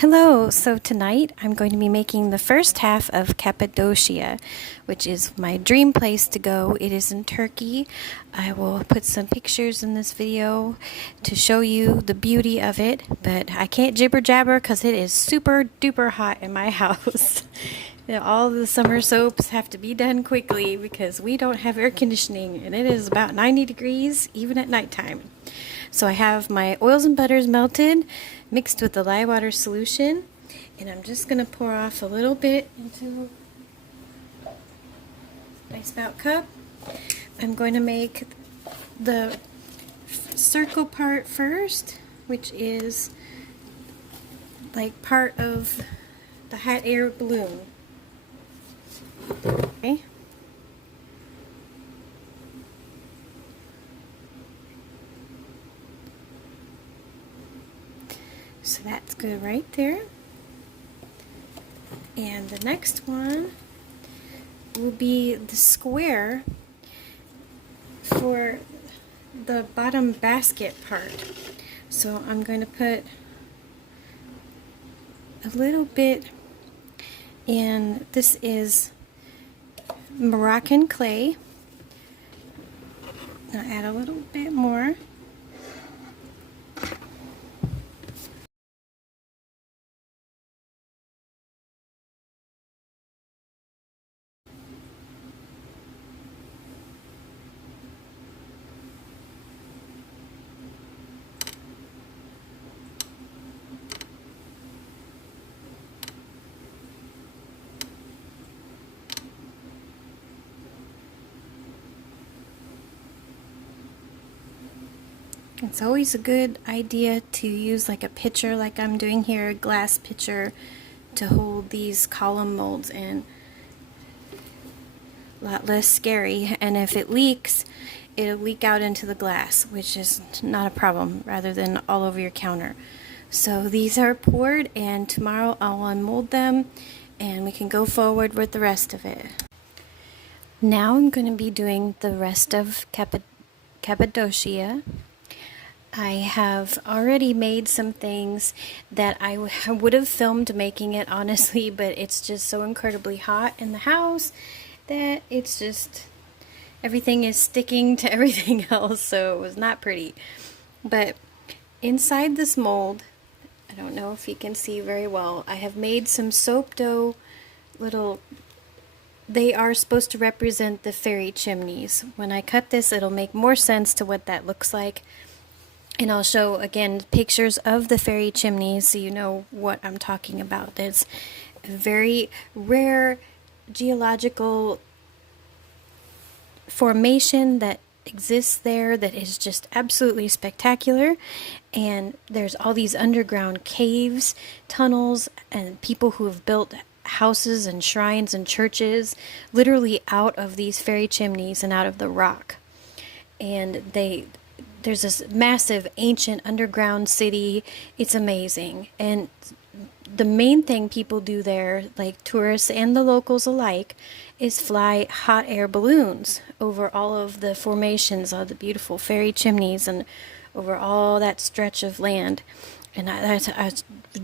Hello, so tonight I'm going to be making the first half of Cappadocia, which is my dream place to go. It is in Turkey. I will put some pictures in this video to show you the beauty of it, but I can't jibber jabber because it is super duper hot in my house. All the summer soaps have to be done quickly because we don't have air conditioning and it is about 90 degrees even at nighttime. So I have my oils and butters melted, mixed with the lye water solution, and I'm just going to pour off a little bit into my spout cup. I'm going to make the circle part first, which is like part of the hot air balloon. Okay. So that's good right there. And the next one will be the square for the bottom basket part. So I'm going to put a little bit in, this is Moroccan clay. I'll add a little bit more. It's always a good idea to use like a pitcher like I'm doing here, a glass pitcher, to hold these column molds in. A lot less scary, and if it leaks, it'll leak out into the glass, which is not a problem, rather than all over your counter. So these are poured, and tomorrow I'll unmold them and we can go forward with the rest of it. Now I'm going to be doing the rest of Cappadocia. I have already made some things that I would have filmed making it, honestly, but it's just so incredibly hot in the house that it's just, everything is sticking to everything else, so it was not pretty. But inside this mold, I don't know if you can see very well, I have made some soap dough little, they are supposed to represent the fairy chimneys. When I cut this, it'll make more sense to what that looks like. And I'll show, again, pictures of the fairy chimneys so you know what I'm talking about. It's a very rare geological formation that exists there that is just absolutely spectacular. And there's all these underground caves, tunnels, and people who have built houses and shrines and churches literally out of these fairy chimneys and out of the rock. And there's this massive ancient underground city. It's amazing. And the main thing people do there, like tourists and the locals alike, is fly hot air balloons over all of the formations of the beautiful fairy chimneys and over all that stretch of land. And I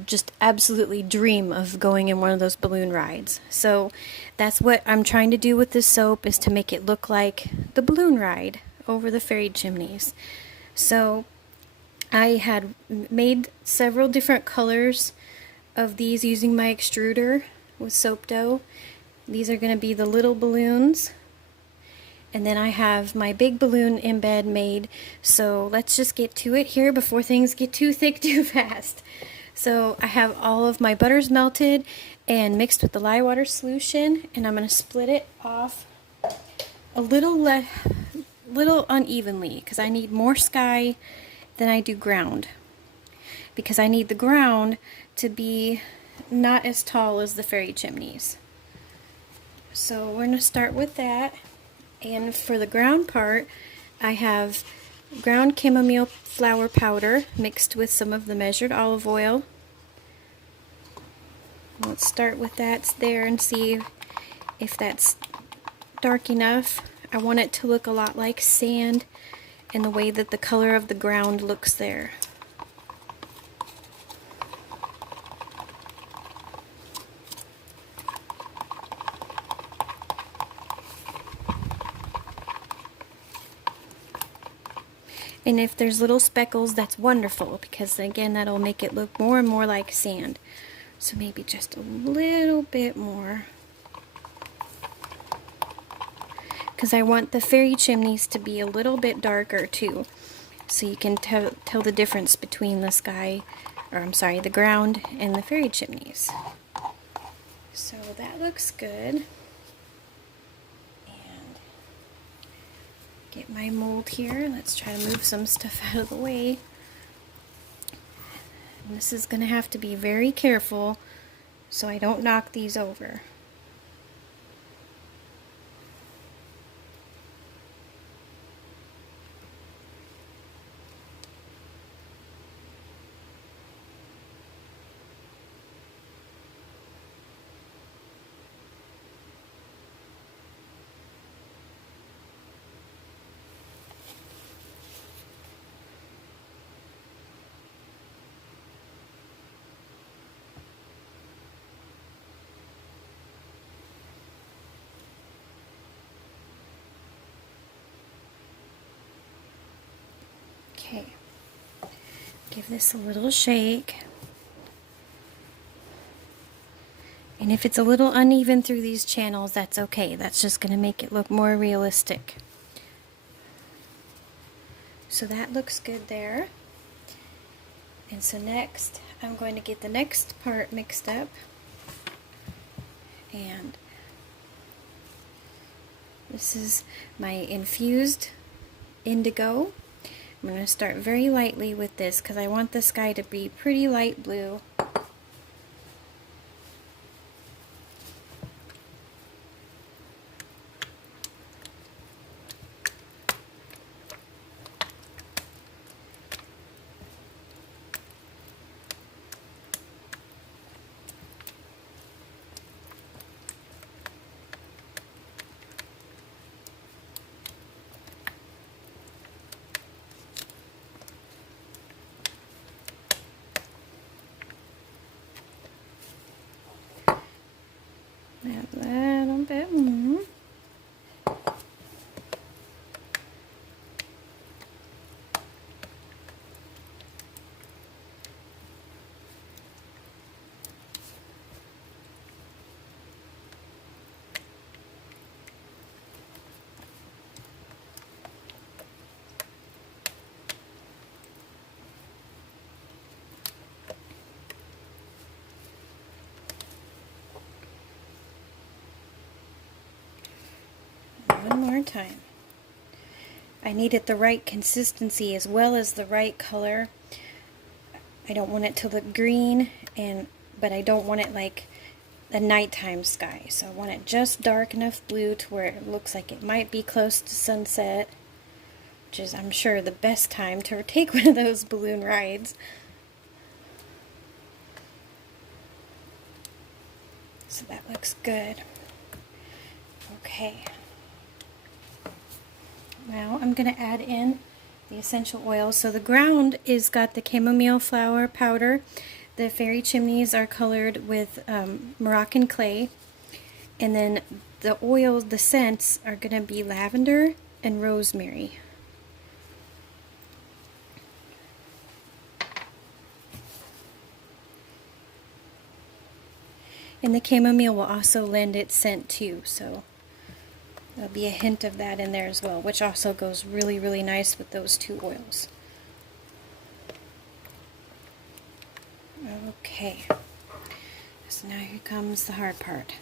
just absolutely dream of going in one of those balloon rides. So that's what I'm trying to do with this soap, is to make it look like the balloon ride over the fairy chimneys. So I had made several different colors of these using my extruder with soap dough. These are going to be the little balloons. And then I have my big balloon embed made. So let's just get to it here before things get too thick too fast. So I have all of my butters melted and mixed with the lye water solution. And I'm going to split it off a little unevenly because I need more sky than I do ground, because I need the ground to be not as tall as the fairy chimneys. So we're going to start with that, and for the ground part I have ground chamomile flower powder mixed with some of the measured olive oil. Let's start with that there and see if that's dark enough. I want it to look a lot like sand in the way that the color of the ground looks there. And if there's little speckles, that's wonderful, because again, that'll make it look more and more like sand. So maybe just a little bit more, because I want the fairy chimneys to be a little bit darker too, so you can tell the difference between the sky, or I'm sorry, the ground and the fairy chimneys. So that looks good. And get my mold here. Let's try to move some stuff out of the way. And this is going to have to be very careful so I don't knock these over. Okay, give this a little shake. And if it's a little uneven through these channels, that's okay. That's just going to make it look more realistic. So that looks good there. And so next, I'm going to get the next part mixed up. And this is my infused indigo. I'm going to start very lightly with this because I want the sky to be pretty light blue. Add a little bit more. One more time. I need it the right consistency as well as the right color. I don't want it to look green, but I don't want it like a nighttime sky. So I want it just dark enough blue to where it looks like it might be close to sunset, which is, I'm sure, the best time to take one of those balloon rides. So that looks good. Okay. Now I'm going to add in the essential oils. So the ground is got the chamomile flower powder. The fairy chimneys are colored with Moroccan clay. And then the oils, the scents, are going to be lavender and rosemary. And the chamomile will also lend its scent too, so there'll be a hint of that in there as well, which also goes really, really nice with those two oils. Okay, so now here comes the hard part.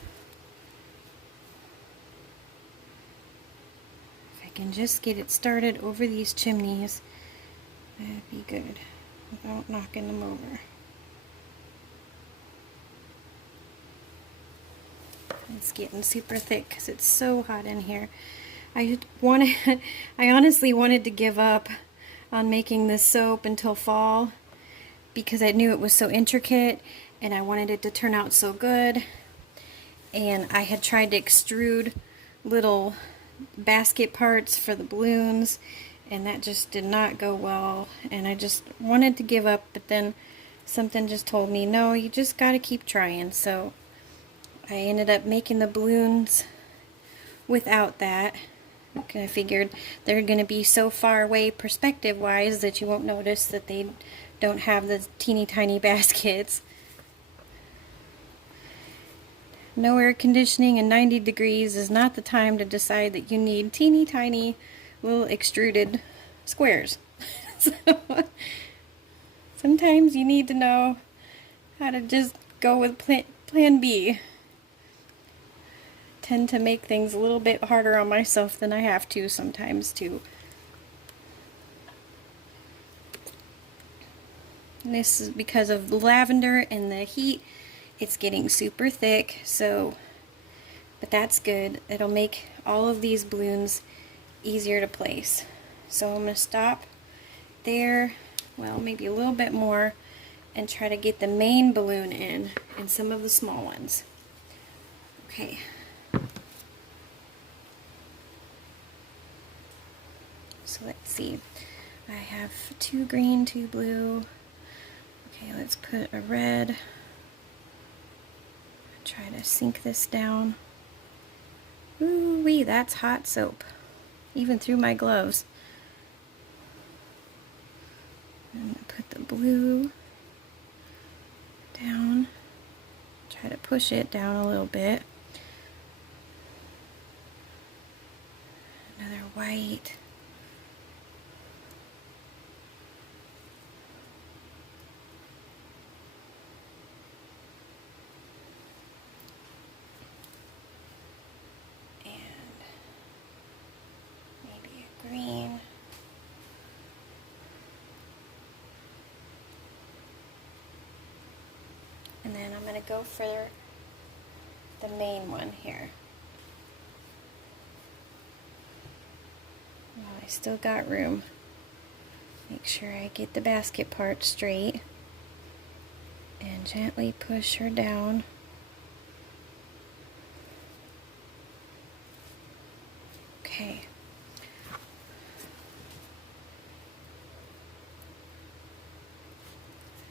If I can just get it started over these chimneys, that'd be good, without knocking them over. It's getting super thick because it's so hot in here. I honestly wanted to give up on making this soap until fall because I knew it was so intricate and I wanted it to turn out so good. And I had tried to extrude little basket parts for the balloons, and that just did not go well. And I just wanted to give up, but then something just told me, no, you just got to keep trying. So I ended up making the balloons without that, I figured they're going to be so far away perspective-wise that you won't notice that they don't have the teeny tiny baskets. No air conditioning and 90 degrees is not the time to decide that you need teeny tiny little extruded squares. So, sometimes you need to know how to just go with plan B. Tend to make things a little bit harder on myself than I have to sometimes too. And this is because of the lavender and the heat. It's getting super thick, so, but that's good. It'll make all of these balloons easier to place. So I'm going to stop there, well, maybe a little bit more, and try to get the main balloon in and some of the small ones. Okay. So let's see. I have 2 green, 2 blue. Okay, let's put a red. Try to sink this down. Ooh-wee, that's hot soap. Even through my gloves. I'm gonna put the blue down. Try to push it down a little bit. Another white. Green. And then I'm going to go for the main one here. Well, I still got room. Make sure I get the basket part straight. And gently push her down. Okay.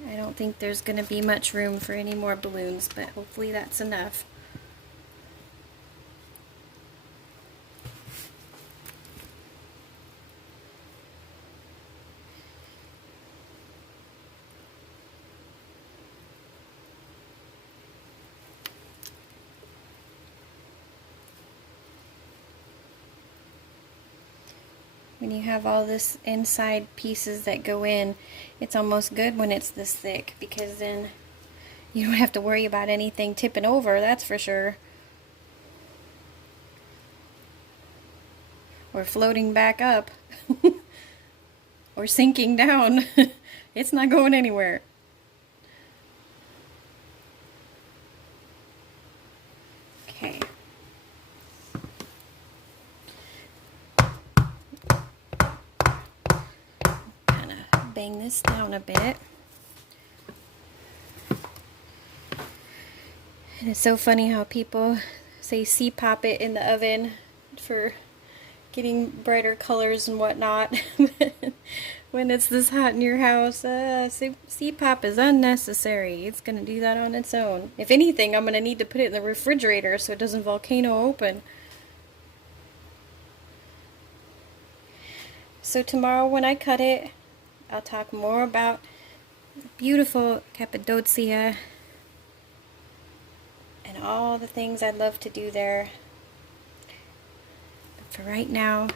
I don't think there's going to be much room for any more balloons, but hopefully that's enough. When you have all this inside pieces that go in, it's almost good when it's this thick, because then you don't have to worry about anything tipping over, that's for sure. Or floating back up. Or sinking down. It's not going anywhere. Okay. Bang this down a bit. And it's so funny how people say pop it in the oven for getting brighter colors and whatnot. When it's this hot in your house, pop is unnecessary. It's going to do that on its own. If anything, I'm going to need to put it in the refrigerator so it doesn't volcano open. So tomorrow when I cut it, I'll talk more about beautiful Cappadocia and all the things I'd love to do there. But for right now,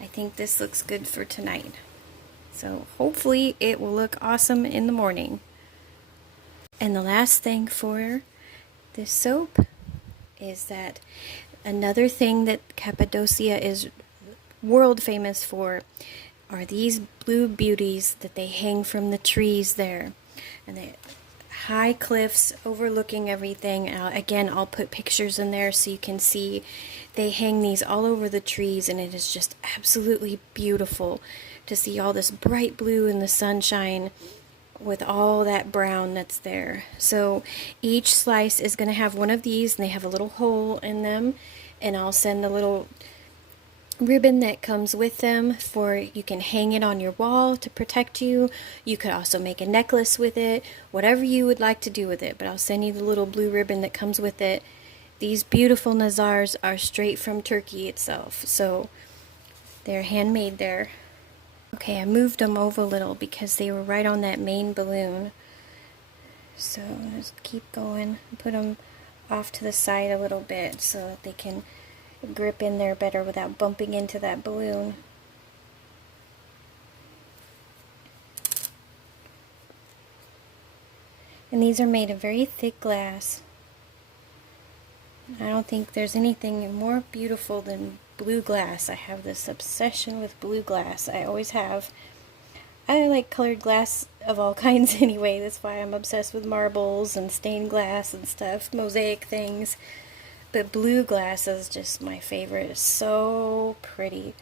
I think this looks good for tonight. So hopefully it will look awesome in the morning. And the last thing for this soap is that another thing that Cappadocia is world famous for are these blue beauties that they hang from the trees there. And they high cliffs overlooking everything. Again, I'll put pictures in there so you can see. They hang these all over the trees, and it is just absolutely beautiful to see all this bright blue in the sunshine with all that brown that's there. So each slice is going to have one of these, and they have a little hole in them, and I'll send a little ribbon that comes with them for you can hang it on your wall to protect you. You could also make a necklace with it, whatever you would like to do with it, but I'll send you the little blue ribbon that comes with it. These beautiful Nazars are straight from Turkey itself, so They're handmade there. Okay, I moved them over a little because they were right on that main balloon. So just keep going. Put them off to the side a little bit so that they can grip in there better without bumping into that balloon. And these are made of very thick glass. I don't think there's anything more beautiful than blue glass. I have this obsession with blue glass. I always have. I like colored glass of all kinds anyway. That's why I'm obsessed with marbles and stained glass and stuff, mosaic things. But blue glass is just my favorite. It's so pretty.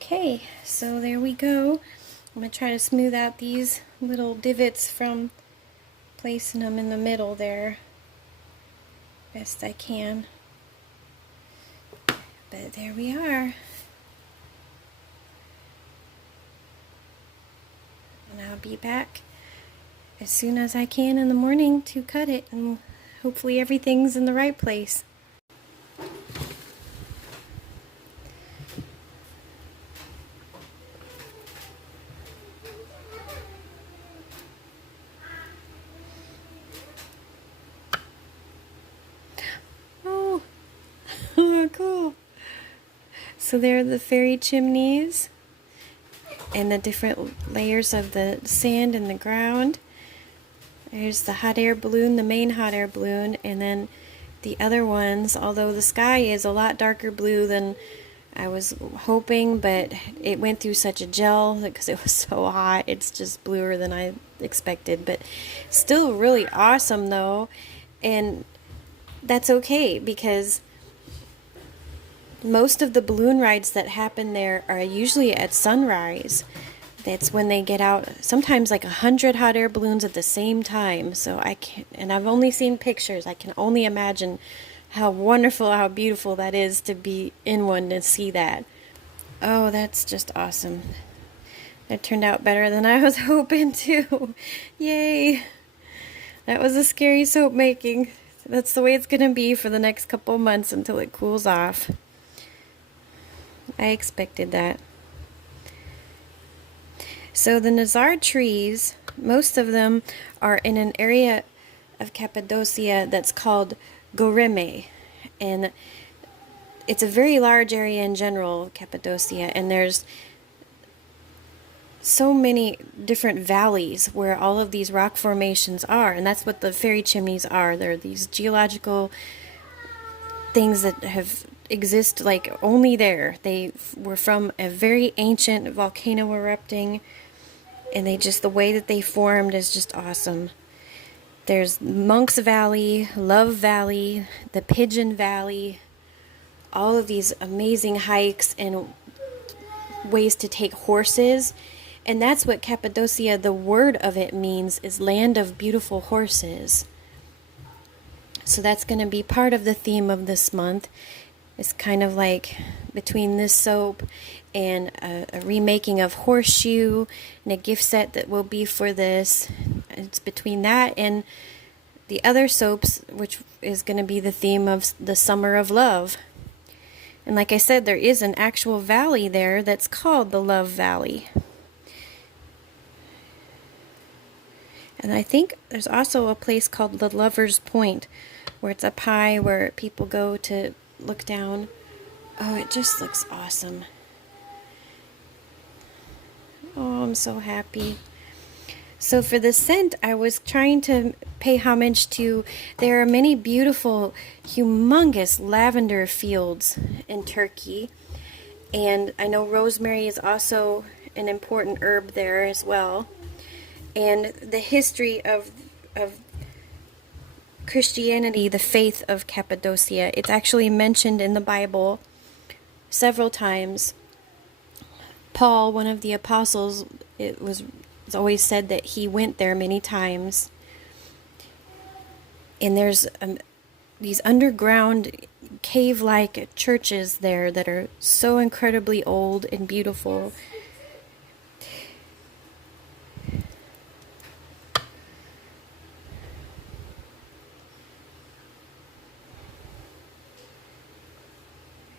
Okay, so there we go. I'm going to try to smooth out these little divots from placing them in the middle there best I can. But there we are. And I'll be back as soon as I can in the morning to cut it, and hopefully everything's in the right place. Oh, cool. So there are the fairy chimneys and the different layers of the sand in the ground. There's the hot air balloon, the main hot air balloon, and then the other ones, although the sky is a lot darker blue than I was hoping, but it went through such a gel because it was so hot. It's just bluer than I expected, but still really awesome though. And that's okay because most of the balloon rides that happen there are usually at sunrise. That's when they get out, sometimes like 100 hot air balloons at the same time. So I can, and I've only seen pictures. I can only imagine how wonderful, how beautiful that is to be in one and see that. Oh, that's just awesome. That turned out better than I was hoping to. Yay! That was a scary soap making. That's the way it's going to be for the next couple months until it cools off. I expected that. So the Nazar trees, most of them are in an area of Cappadocia that's called Goreme, and it's a very large area in general, Cappadocia, and there's so many different valleys where all of these rock formations are, and that's what the fairy chimneys are. They're these geological things that have exist like only there. They were from a very ancient volcano erupting, and they just, the way that they formed is just awesome. There's Monk's Valley, Love Valley, the Pigeon Valley, all of these amazing hikes and ways to take horses. And that's what Cappadocia, the word of it means, is land of beautiful horses. So that's going to be part of the theme of this month. It's kind of like between this soap and a remaking of Horseshoe and a gift set that will be for this. It's between that and the other soaps, which is going to be the theme of the Summer of Love. And like I said, there is an actual valley there that's called the Love Valley. And I think there's also a place called the Lover's Point, where it's up high where people go to look down. Oh, it just looks awesome. Oh, I'm so happy. So for the scent, I was trying to pay homage to, there are many beautiful, humongous lavender fields in Turkey. And I know rosemary is also an important herb there as well. And the history of Christianity, the faith of Cappadocia, it's actually mentioned in the Bible several times. Paul, one of the apostles, it's always said that he went there many times. And there's these underground cave-like churches there that are so incredibly old and beautiful.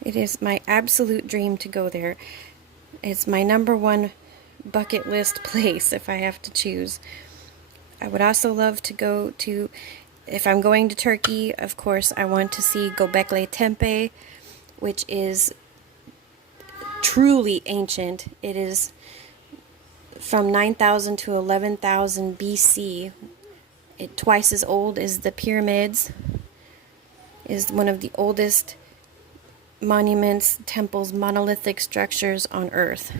It is my absolute dream to go there. It's my number one bucket list place if I have to choose. I would also love to go to, if I'm going to Turkey, of course, I want to see Göbekli Tepe, which is truly ancient. It is from 9,000 to 11,000 BC. It twice as old as the pyramids. Is one of the oldest monuments, temples, monolithic structures on Earth.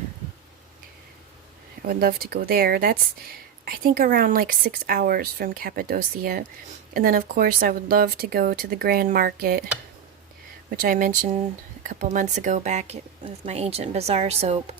I would love to go there. That's, I think, around like 6 hours from Cappadocia. And then, of course, I would love to go to the Grand Market, which I mentioned a couple months ago back with my Ancient Bazaar soap.